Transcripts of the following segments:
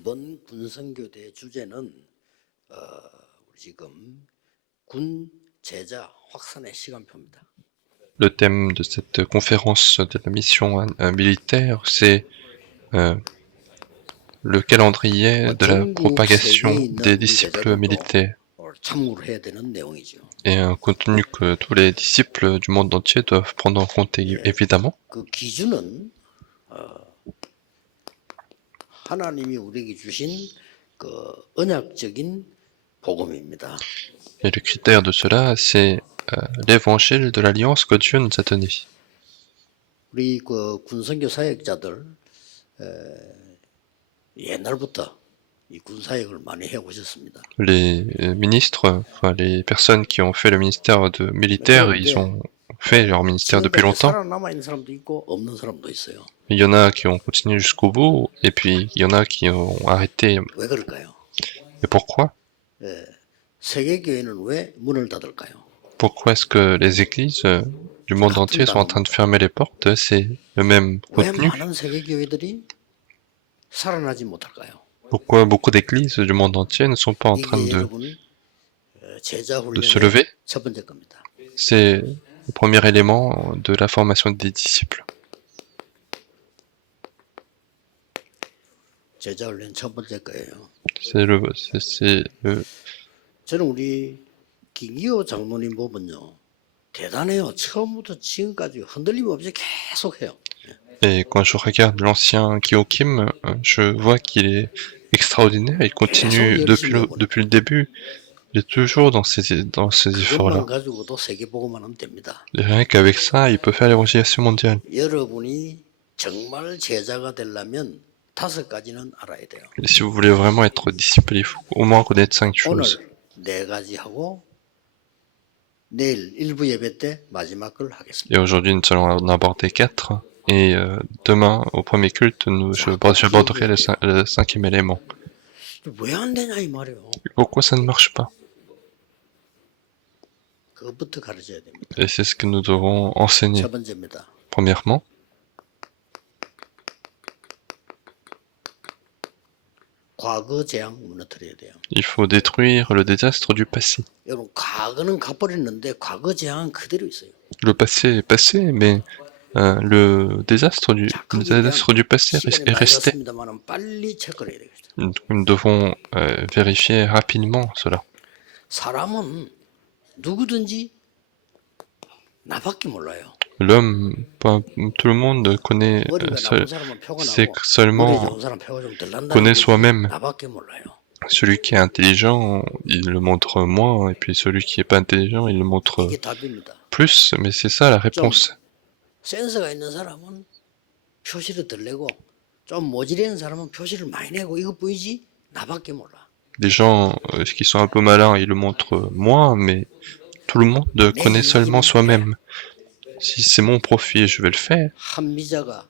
이번 군선교대 주제는 우리 지금 군 제자 확산의 시간표입니다. Le thème de cette conférence de la mission militaire, c'est le calendrier de la propagation des disciples militaires 참고를 해야 되는 내용이죠. et un contenu que tous les disciples du monde entier doivent prendre en compte évidemment. 그 기준은 하나님이 우리에게 주신 그 언약적인 복음입니다. Et le critère de cela, c'est l'évangile de l'alliance que Dieu nous a donné. 우리 그 군선교 사역자들 옛날부터 이 군사역을 많이 해 오셨습니다. Les ministres, enfin les personnes qui ont fait le ministère de militaire, ils ont fait leur ministère depuis longtemps. 살아남아 있는 사람도 있고 없는 사람도 있어요. Il y en a qui ont continué jusqu'au bout, et puis il y en a qui ont arrêté. 왜 그럴까요? Et pourquoi? 세계 교회는 왜 문을 닫을까요? Pourquoi est-ce que les églises du monde entier sont en train de fermer les portes? C'est le même 왜 contenu. 많은 세계 교회들이 살아나지 못할까요? Pourquoi beaucoup d'églises du monde entier ne sont pas en train 이게 de 여러분 제자 se 훈련의 lever? 첫 번째 겁니다. C'est le premier élément de la formation des disciples. 제자 훈련 첫 번째 거예요. C'est le 저는 우리 김기호 장로님 보면요 대단해요. 처음부터 지금까지 흔들림 없이 계속해요. Et quand je regarde l'ancien Kyokim, je vois qu'il est extraordinaire. Il continue depuis le début. Il est toujours dans ces efforts-là. 그것만 가지고도 세계복음만 하면 됩니다. Et rien qu'avec ça, il peut faire l'évangélisation mondiale. 여러분이 정말 제자가 되려면 5가지는 알아야 돼요. Et si vous voulez vraiment être disciple, il faut au moins connaître 5 오늘 choses. 4가지 하고 내일 일부 예배 때 마지막 걸 하겠습니다. Et aujourd'hui, nous allons en aborder 4. Et demain, au premier culte, j'aborderai le 5e élément. 왜 안 되냐 이 말이에요. Pourquoi ça ne marche pas? 그것부터 가르쳐야 됩니다. Et c'est ce que nous devons enseigner. 첫 번째입니다. Premièrement, 과거 재앙 무너뜨려야 돼요. il faut détruire le désastre du passé. 여러분 과거는 가버렸는데 과거 재앙은 그대로 있어요. Le passé est passé, mais le désastre du passé est resté. 빨리 체크를 해야 되겠죠. Nous devons vérifier rapidement cela. 사람은 누구든지 나밖에 몰라요. L'homme, tout le monde connaît, c'est seulement connaît soi-même. 나밖에 몰라요. Celui qui est intelligent, il le montre moins, et puis celui qui est pas intelligent, il le montre 이게 답입니다. plus, mais c'est ça la réponse. 센스가 있는 사람은 표시를 덜 내고 좀 모질한 사람은 표시를 많이 내고 이것뿐이지 나밖에 몰라. Les gens qui sont un peu malins, ils le montrent moins, mais tout le monde connaît seulement soi-même. Si c'est mon profit, je vais le faire. 한미자가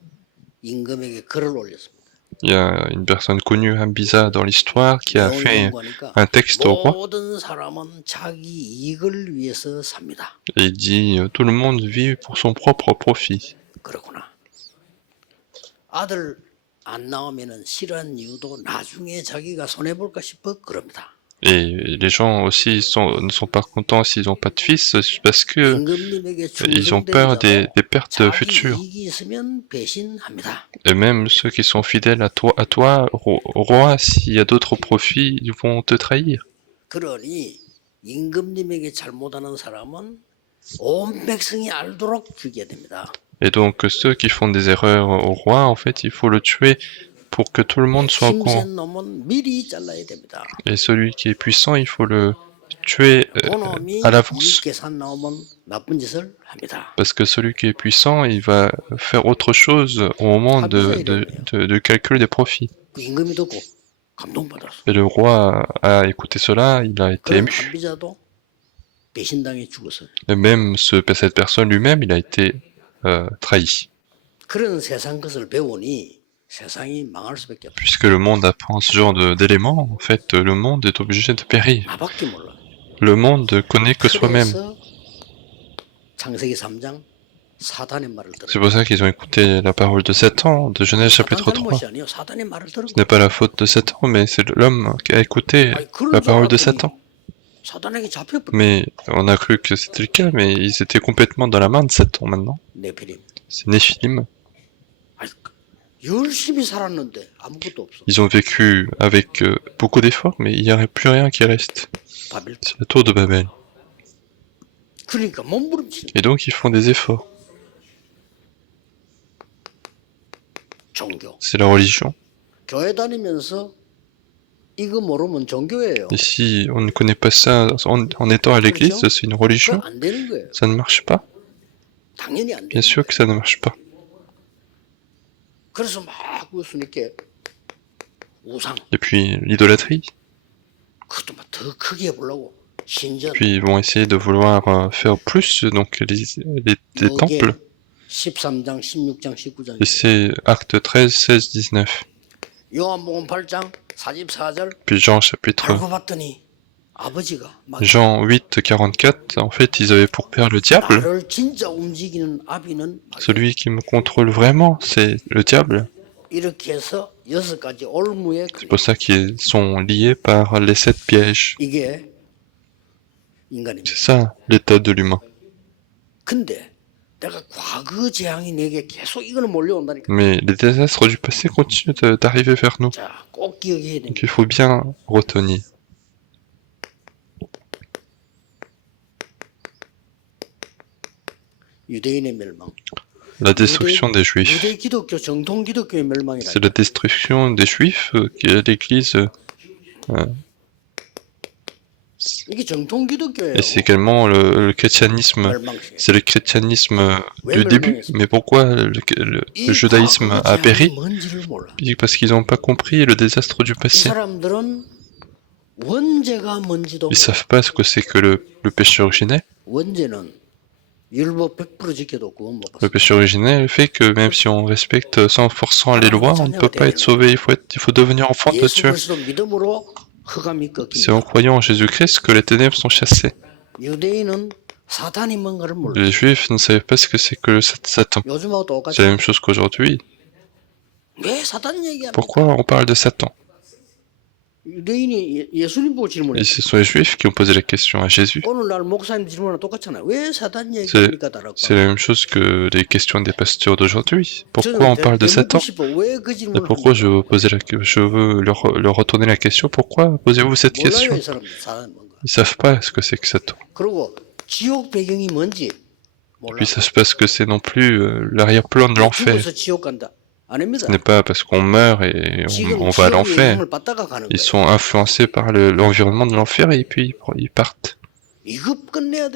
임금에게 글을 올렸습니다. Il y a une personne connue, Hambiza, dans l'histoire, qui a fait un texte au roi. 모든 사람은 자기 이익을 위해서 삽니다. Et il dit tout le monde vit pour son propre profit. 그렇구나. 아들 안 나오면은 싫어한 이유도 나중에 자기가 손해 볼까 싶어 그럽니다. Et les gens aussi ne sont pas contents s'ils n'ont pas de fils, parce que ils ont peur des pertes futures. Et même ceux qui sont fidèles à toi, au roi, s'il y a d'autres profits, ils vont te trahir. 그러니 임금님에게 잘못하는 사람은 온 백성이 알도록 죽여야 됩니다. Et donc ceux qui font des erreurs au roi, en fait, il faut le tuer pour que tout le monde soit au courant. Et celui qui est puissant, il faut le tuer à l'avance. Parce que celui qui est puissant, il va faire autre chose au moment de calcul des profits. Et le roi a écouté cela, il a été ému. Et même cette personne lui-même, il a été trahi. Puisque le monde apprend ce genre d'éléments, en fait, le monde est obligé de périr. Le monde ne connaît que soi-même. C'est pour ça qu'ils ont écouté la parole de Satan, de Genèse chapitre 3. Ce n'est pas la faute de Satan, mais c'est l'homme qui a écouté la parole de Satan. Mais on a cru que c'était le cas, mais ils étaient complètement dans la main de Satan maintenant. C'est Néphilim. Ils ont vécu avec beaucoup d'efforts, mais il n'y aurait plus rien qui reste. C'est la tour de Babel. Et donc ils font des efforts. C'est la religion. Et si on ne connaît pas ça en étant à l'église, c'est une religion, ça ne marche pas. Bien sûr que ça ne marche pas. Et puis l'idolâtrie. Puis ils vont essayer de vouloir faire plus, donc les temples. Et c'est Actes 13, 16, 19. Puis Jean chapitre Jean 8, 44, en fait ils avaient pour père le diable. Celui qui me contrôle vraiment, c'est le diable. C'est pour ça qu'ils sont liés par les 7 pièges. C'est ça l'état de l'humain. Mais les désastres du passé continuent d'arriver vers nous. Donc il faut bien retenir. La destruction des Juifs. C'est la destruction des Juifs qui est l'Église. Et c'est également le chrétianisme. C'est le chrétianisme du début. Mais pourquoi le judaïsme a péri? Parce qu'ils n'ont pas compris le désastre du passé. Ils savent pas ce que c'est que le péché originel. Le péché originel fait que même si on respecte 100% les lois, on ne peut pas être sauvé. Il faut devenir enfant de Dieu. C'est en croyant en Jésus-Christ que les ténèbres sont chassées. Les Juifs ne savaient pas ce que c'est que Satan. C'est la même chose qu'aujourd'hui. Pourquoi on parle de Satan? Et ce sont les Juifs qui ont posé la question à Jésus. C'est la même chose que les questions des pasteurs d'aujourd'hui. Pourquoi on parle de Satan? Et pourquoi je veux leur retourner la question? Pourquoi posez-vous cette question? Ils savent pas ce que c'est que Satan. Et puis ça se passe que c'est non plus l'arrière-plan de l'enfer. Ce n'est pas parce qu'on meurt et on va à l'enfer. Ils sont influencés par l'environnement de l'enfer et puis ils partent. Et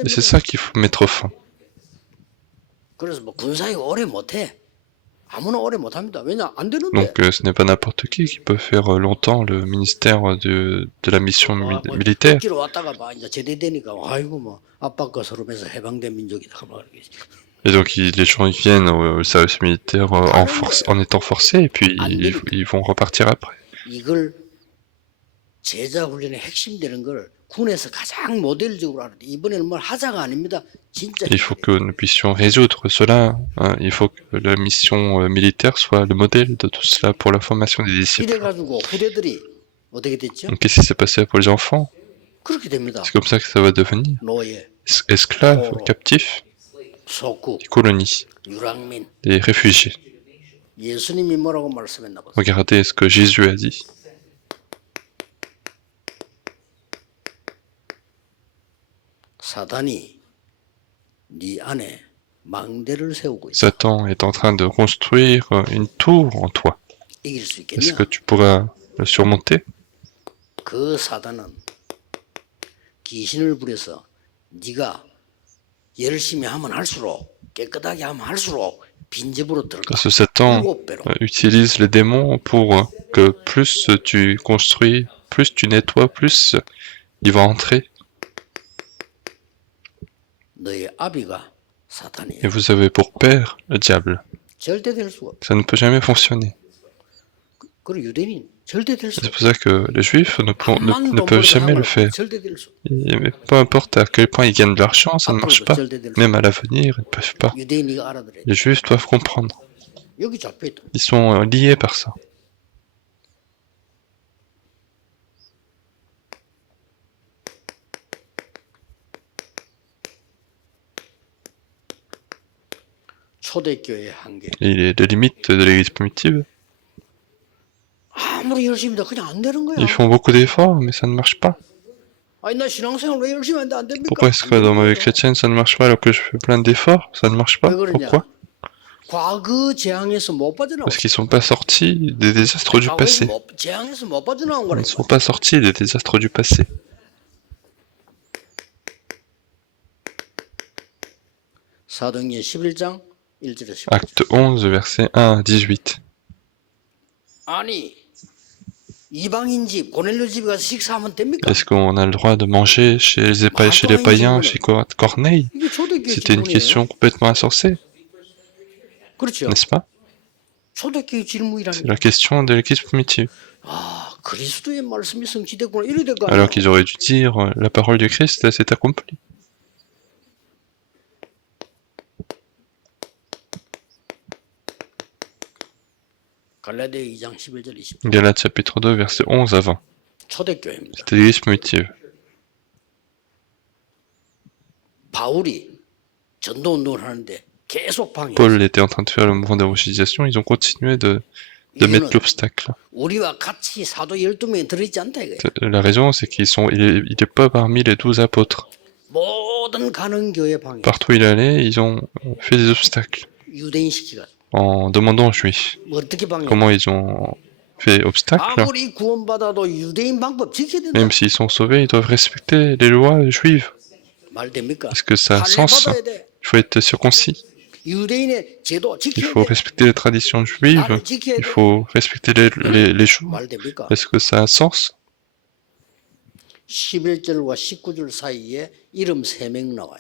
c'est ça qu'il faut mettre fin. Donc ce n'est pas n'importe qui peut faire longtemps le ministère de la mission militaire. Et donc les gens ils viennent au service militaire en étant forcés et puis ils vont repartir après. Il faut que nous puissions résoudre cela. Hein. Il faut que la mission militaire soit le modèle de tout cela pour la formation des disciples. Donc qu'est-ce qui s'est passé pour les enfants? C'est comme ça que ça va devenir. Esclaves, captifs, des colonies, des réfugiés. Regardez ce que Jésus a dit. Satan est en train de construire une tour en toi. Est-ce que tu pourras le surmonter? Parce que Satan utilise les démons pour que plus tu construis, plus tu nettoies, plus il va entrer. Et vous avez pour père le diable. Ça ne peut jamais fonctionner. C'est pour ça que les juifs ne peuvent jamais le faire. Mais peu importe à quel point ils gagnent de l'argent, ça ne marche pas. Même à l'avenir, ils ne peuvent pas. Les juifs doivent comprendre. Ils sont liés par ça. Et les limites de l'église primitive. Ils font beaucoup d'efforts, mais ça ne marche pas. Pourquoi est-ce que dans ma vie chrétienne ça ne marche pas alors que je fais plein d'efforts? Ça ne marche pas. Pourquoi? Parce qu'ils ne sont pas sortis des désastres du passé. Ils ne sont pas sortis des désastres du passé. Acte 11, verset 1 à 18. Est-ce qu'on a le droit de manger chez les païens, chez Corneille? C'était une question complètement insensée, n'est-ce pas? C'est la question de l'église primitive. Alors qu'ils auraient dû dire, la parole du Christ s'est accomplie. Galates chapitre 2, verset 11 à 20. C'était l'église primitive. Paul était en train de faire le mouvement d'évangélisation, ils ont continué de mettre l'obstacle. La raison, c'est il n'est pas parmi les 12 apôtres. Partout où il allait, ils ont fait des obstacles. En demandant aux Juifs. Comment ils ont fait obstacle? Même s'ils sont sauvés, ils doivent respecter les lois juives. Est-ce que ça a sens? Il faut être circoncis. Il faut respecter les traditions juives. Il faut respecter les jours. Est-ce que ça a sens?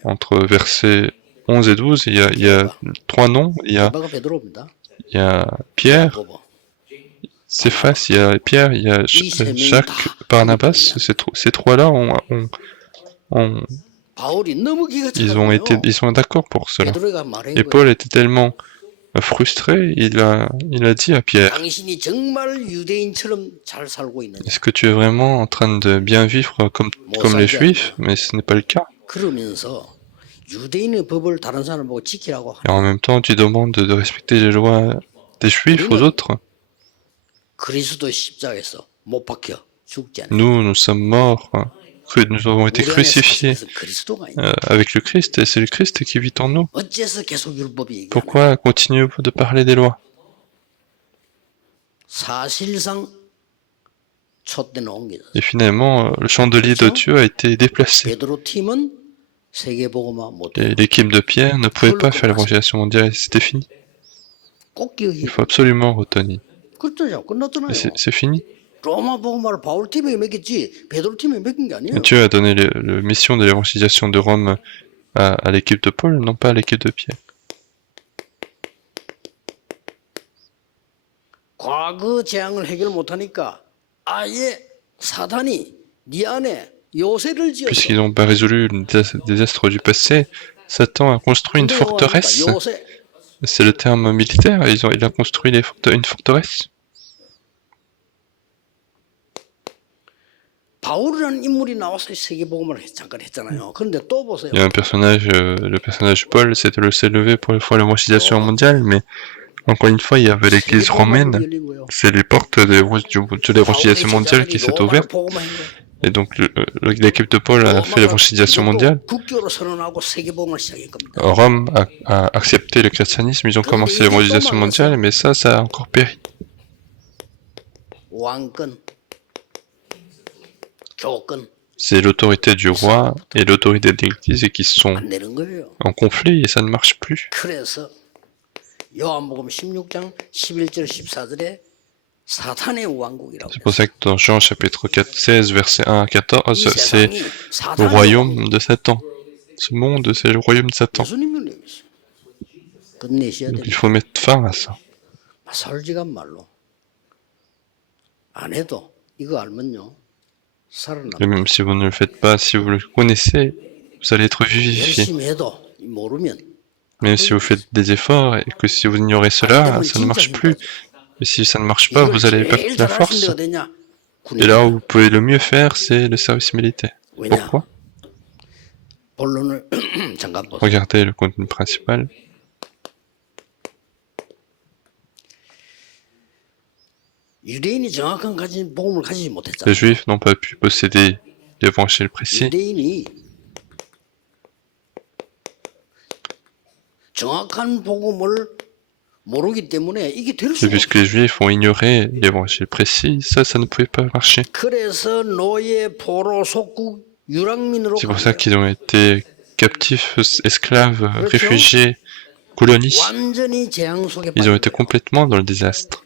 Entre versets 11 et 12, il y a 3 noms. Il y a Pierre, Céphas, il y a Pierre, il y a Jacques, Barnabas. Ces 3-là ils sont d'accord pour cela. Et Paul était tellement frustré, il a dit à Pierre, est-ce que tu es vraiment en train de bien vivre comme les Juifs? Mais ce n'est pas le cas. Et en même temps, tu demandes de respecter les lois des Juifs aux autres. Nous sommes morts, nous avons été crucifiés avec le Christ, et c'est le Christ qui vit en nous. Pourquoi continuez-vous de parler des lois? Et finalement, le chandelier de Dieu a été déplacé. Et l'équipe de Pierre ne pouvait pas faire l'évangélisation mondiale, et c'était fini. Il faut absolument retenir. C'est fini. Dieu a donné la mission de l'évangélisation de Rome à l'équipe de Paul, non pas à l'équipe de Pierre. Puisqu'ils n'ont pas résolu le désastre du passé, Satan a construit une forteresse. C'est le terme militaire, il a construit une forteresse. Il y a un personnage, le personnage Paul s'est levé pour faire l'évangélisation mondiale, mais encore une fois, il y avait l'église romaine. C'est les portes de l'évangélisation mondiale qui s'est ouverte. Et donc l'équipe de Paul a fait l'évangélisation mondiale. Rome a accepté le christianisme, ils ont commencé l'évangélisation mondiale, mais ça a encore péri. C'est l'autorité du roi et l'autorité de l'Église qui sont en conflit et ça ne marche plus. C'est pour ça que dans Jean chapitre 16, verset 1 à 14, c'est le royaume de Satan. Ce monde, c'est le royaume de Satan. Donc il faut mettre fin à ça. 안 해도 이거 알면요. Et même si vous ne le faites pas, si vous le connaissez, vous allez être vivifié. 열심히 해도 모르면 Même si vous faites des efforts et que si vous ignorez cela, ça ne marche plus. Et si ça ne marche pas, vous allez perdre la force. Et là où vous pouvez le mieux faire, c'est le service militaire. Pourquoi? 본론을 잠깐 보세요. Regardez le contenu principal. 유대인이 정확한 복음을 가지지 못했잖아요. Les Juifs n'ont pas pu posséder l'évangile précis. 유대인이 정확한 복음을 모르기 때문에 이게 될 Et 수가 puisque les Juifs ont ignoré l'évangile précis, ça ne pouvait pas marcher. 그래서 노예, 포로, 속국, 유랑민으로 C'est pour ça qu'ils ont été captifs, esclaves, réfugiés, colonisés. 완전히 재앙 속에 Ils ont été complètement dans le désastre.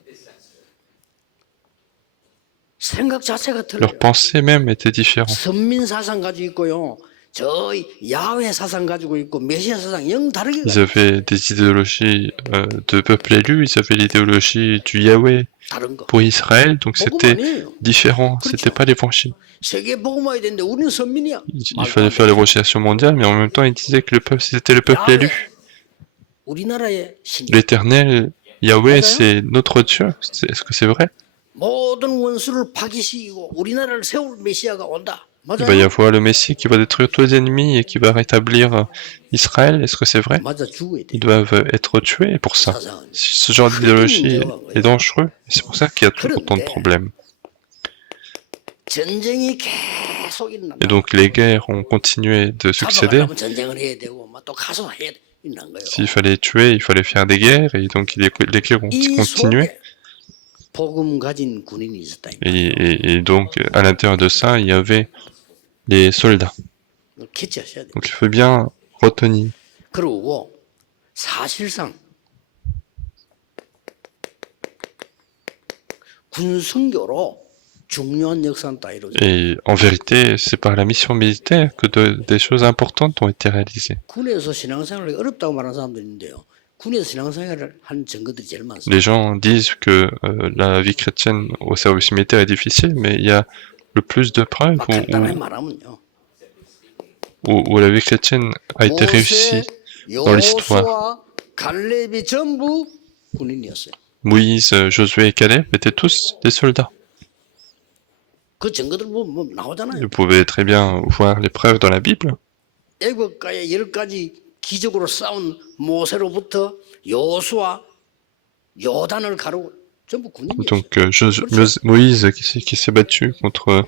생각 자체가 틀려요. Leurs pensées même étaient différentes. 선민 사상 가지고 있고요. 저 야훼 사상 가지고 있고 메시아 사상 영 다르게. Ils avaient des idéologies de peuple élu, ils avaient l'idéologie du Yahweh 다른 거. pour Israël, donc c'était différent, c'était pas l'évangile. 세계 복음화야 되는데 우리는 선민이야. Il fallait faire l'évangélisation mondiale, mais en même temps, ils disaient que le peuple, c'était le peuple élu. 우리나라의 신. L'éternel Yahweh, c'est notre Dieu. Est-ce que c'est vrai? 모든 원수를 파기시키고 우리나라를 세울 메시아가 온다. Il va y avoir le Messie qui va détruire tous les ennemis et qui va rétablir Israël. Est-ce que c'est vrai? 맞아 죽어야 돼. Ils doivent être tués pour ça. Ce genre d'idéologie est dangereux. C'est pour ça qu'il y a tout autant de problèmes. 전쟁이 계속 일어난다. Et donc les guerres ont continué de succéder. 잡아가려면 전쟁을 해야 되고 막 또 가서 해야 되는 거예요. S'il fallait tuer, il fallait faire des guerres et donc les guerres ont continué. 복음 가진 군인이 있었다. Et donc à l'intérieur de ça, il y avait les soldats. 캐치하셔야 돼. Donc il faut bien retenir. 그리고 사실상 군성교로 중요한 역사는 다 이루어졌어요. Et en vérité, c'est par la mission militaire que des choses importantes ont été réalisées. 군에서 신앙생활이 어렵다고 말하는 사람들이 있는데요. 군에서 신앙생활을 한 증거들이 제일 많습니다. Les gens disent que la vie chrétienne au service militaire est difficile, mais il y a le plus de preuves 간단하게 말하면요. où la vie chrétienne a été réussie dans l'histoire. 여호수아, 갈렙이 전부 군인이었어요. Moïse, Josué et Caleb étaient tous des soldats. 그 증거들 보면 나오잖아요. Vous pouvez très bien voir les preuves dans la Bible. 애국가의 10가지 기적으로 싸운 모세로부터 여호수아, 요단을 가르고 전부 군인이었어요. Donc Moïse qui s'est battu contre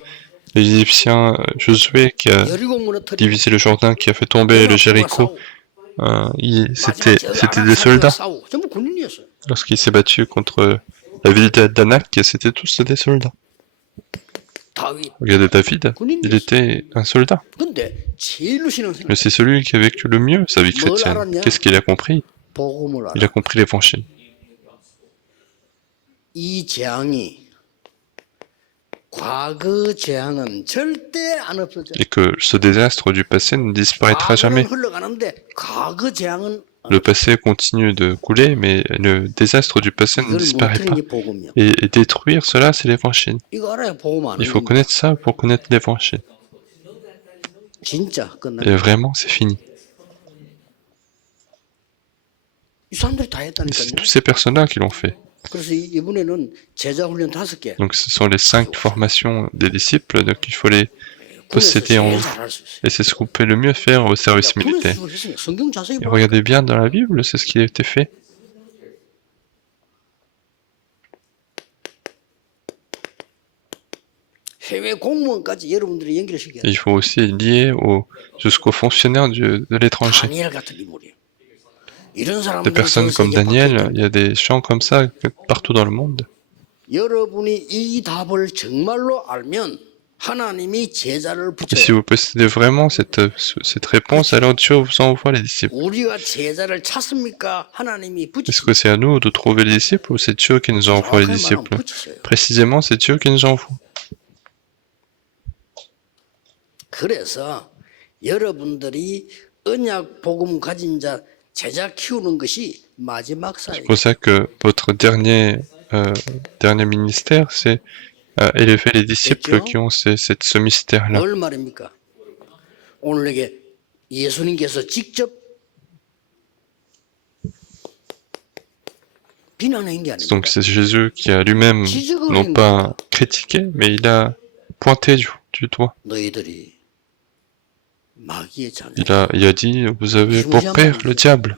les Égyptiens, Josué qui a divisé le Jourdain, qui a fait tomber le Jéricho, c'était des soldats. 전부 군인이었어요. Lorsqu'il s'est battu contre la ville d'Anak, c'était tous des soldats. Regardez David, il était un soldat. Mais c'est celui qui a vécu le mieux sa vie chrétienne. Qu'est-ce qu'il a compris? Il a compris l'évangile. 이 재앙이 과거 재앙은 절대 안 없어져. Et que ce désastre du passé ne disparaîtra jamais. 흘러가는데 과거 재앙은 Le passé continue de couler, mais le désastre du passé ne disparaît pas. Et détruire cela, c'est l'évangile. Il faut connaître ça pour connaître l'évangile. Et vraiment, c'est fini. C'est toutes ces personnes-là qui l'ont fait. Donc ce sont les 5 formations des disciples, donc il faut les posséder en vous. Et c'est ce qu'on peut le mieux faire au service militaire. Et regardez bien dans la Bible, c'est ce qui a été fait. Et il faut aussi lier jusqu'aux fonctionnaires de l'étranger. Des personnes comme Daniel, il y a des gens comme ça partout dans le monde. Et si vous possédez vraiment cette réponse, alors Dieu vous envoie les disciples. Est-ce que c'est à nous de trouver les disciples ou c'est Dieu qui nous envoie les disciples? Précisément, c'est Dieu qui nous envoie. C'est pour ça que votre dernier ministère, c'est élever les disciples qui ont ce mystère-là. 뭘 말입니까? 오늘에게 예수님께서 직접 비난한 게 Donc 아닙니다. c'est Jésus qui a lui-même non pas critiqué, mais il a pointé du doigt. 너희들이 마귀의 자녀. Il a dit, vous avez pour père le diable.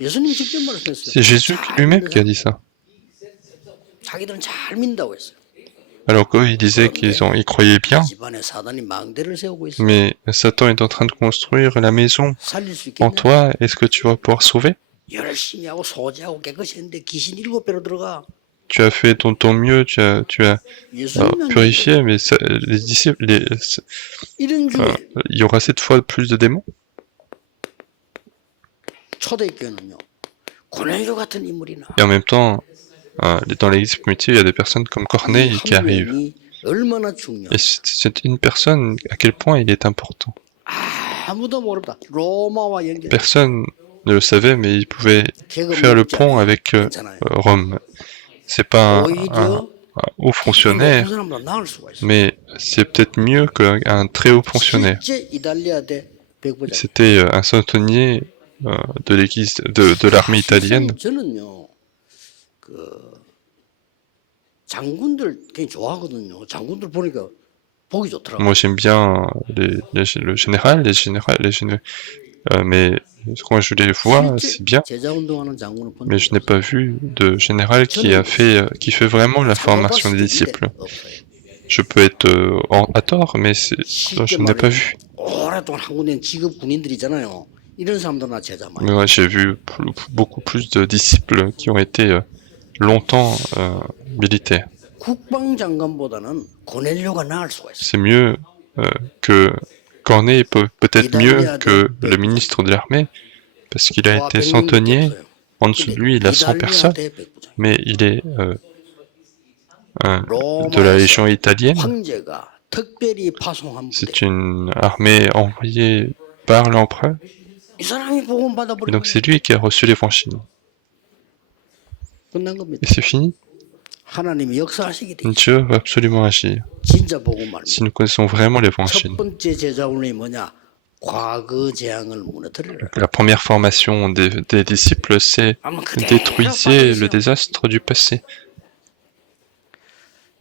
예수님 직접 말씀했어요. C'est Jésus lui-même qui a dit ça. 자기들은 잘 믿는다고 했어요. Alors qu'eux, ils disaient ils croyaient bien, 집안에 사단이 망대를 세우고 있어요. mais Satan est en train de construire la maison 살릴 수 en 있겠냐? toi. Est-ce que tu vas pouvoir sauver? 열심히 하고 소지하고 깨끗이 했는데 귀신 7배로 들어가. Tu as fait ton mieux, tu as 예수님은 purifié, mais les disciples, 이런 중에 il y aura cette fois plus de démons. 초대교회는요. 고넬료 같은 인물이 나. Et en même temps, dans l'église primitive, il y a des personnes comme Corneille qui arrivent. 얼마나 중요해. Et c'est une personne, à quel point il est important. 아무도 모르다. 로마와 연결. Personne ne le savait, mais il pouvait faire le pont avec Rome. C'est pas un haut fonctionnaire, mais c'est peut-être mieux qu'un très haut fonctionnaire. C'était un centenier de l'église, de l'armée italienne. 저는요, 장군들 굉장히 좋아하거든요. 장군들 보니까 보기 좋더라고요. Moi j'aime bien le général, mais quand je les vois, c'est bien. 제자운동하는 장군을 본 Mais je n'ai pas vu de général qui fait vraiment la formation des disciples. Je peux être à tort, mais je n'ai pas vu. 오랫동안 한국에 직업 군인들이잖아요. 이런 사람들나 제자 많이. Mais ouais, j'ai vu beaucoup plus de disciples qui ont été longtemps militaires. 국방장관보다는 고넬료가 나을 수가 있어요. C'est mieux que Corneille, peut-être mieux que le ministre de l'armée, parce qu'il a été centenier. En dessous de lui, il a 100 personnes, mais il est de la légion italienne. 황제가 특별히 파송한 C'est une armée envoyée par l'empereur. 이 사람이 복음 Et 받아버리고 donc c'est lui qui a reçu l'évangile. 끝난 겁니다. Et c'est fini. 하나님이 역사하시게 돼. Dieu va absolument agir. 진짜 복음 말입니다. Si nous connaissons vraiment l'évangile. 첫 번째 제자훈련이 뭐냐? 과거 재앙을 무너뜨리라. La première formation des disciples, c'est détruisez le désastre du passé.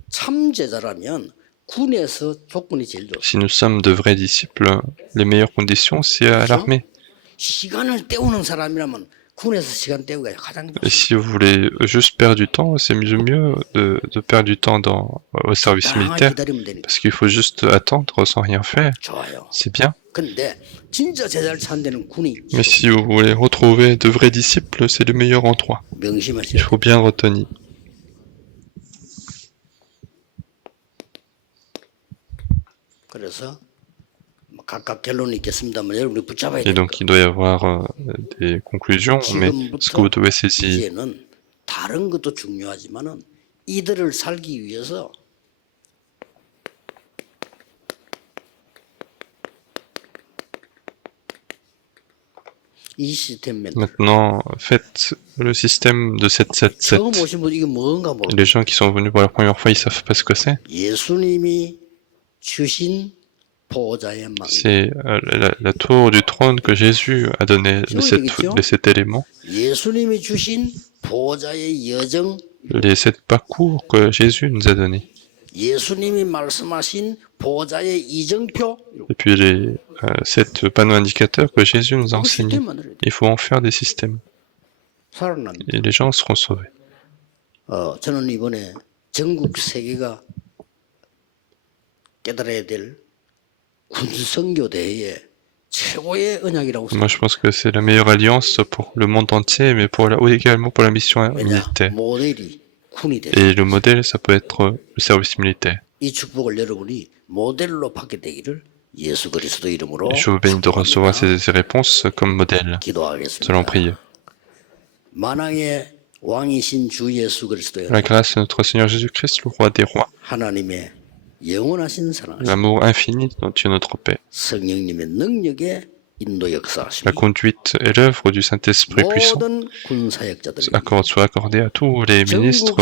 참 제자라면 군에서 조건이 제일 좋습니다. Si nous sommes de vrais disciples, les meilleures conditions, c'est à l'armée. 시간을 때우는 사람이라면 군에서 시간 때우기가 가장 Et 좋습니다. si vous voulez juste perdre du temps, c'est mieux de perdre du temps au service militaire, 기다리면 되니까 parce qu'il faut juste attendre sans rien faire. 좋아요. C'est bien. 근데 진짜 제자를 찾는 데는 군이 Mais si vous voulez retrouver de vrais disciples, c'est le meilleur endroit. Il 명심하셔야 돼요. faut bien retenir. 그래서 각각 결론이 있겠습니다만 여러분이 붙잡아야 Et 돼요. donc il doit y avoir des conclusions, mais ce que vous devez saisir, 이제는 다른 것도 중요하지만은 이들을 살기 위해서 이 시스템 맨 maintenant faites le système de 777. 처음 오신 분 이게 뭔가 모르. Les gens qui sont venus pour la première fois, ils savent pas ce que c'est. 예수님이 주신 보호자의 망. C'est la tour du trône que Jésus a donné les 7 éléments, 예수님이 주신 보호자의 여정. les 7 parcours que Jésus nous a donnés. 예수님이 말씀하신 보호자의 이정표. Et puis les 7 panneaux indicateurs que Jésus nous a 그 enseignés. 시스템 만들어야 돼. Il faut en faire des systèmes. 살아납니다. Et les gens seront sauvés. 저는 이번에 전국 세계가 깨달아야 될 군선교대회의 최고의 언약이라고 Moi, je pense que c'est la meilleure alliance pour le monde entier, mais également pour la mission 왜냐 militaire. 모델이 군이 돼. Et le modèle, ça peut être le service militaire. 이 축복을 여러분이 모델로 받게 되기를 예수 그리스도 이름으로 Je vous bénis de recevoir ces réponses comme modèle. Nous 기도하겠습니다. allons prier. 만왕의 왕이신 주 예수 그리스도여 La grâce de notre Seigneur Jésus-Christ, le roi des rois, 하나님의 영원하신 사랑 l'amour infini de Dieu notre Père, 성령님의 능력에 La conduite et l'œuvre du Saint-Esprit puissant soit accordée à tous les ministres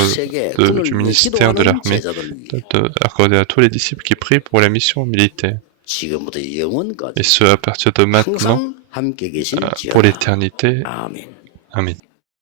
du ministère de l'armée, accordée à tous les disciples qui prient pour la mission militaire. Et ce, à partir de maintenant, pour l'éternité. Amen.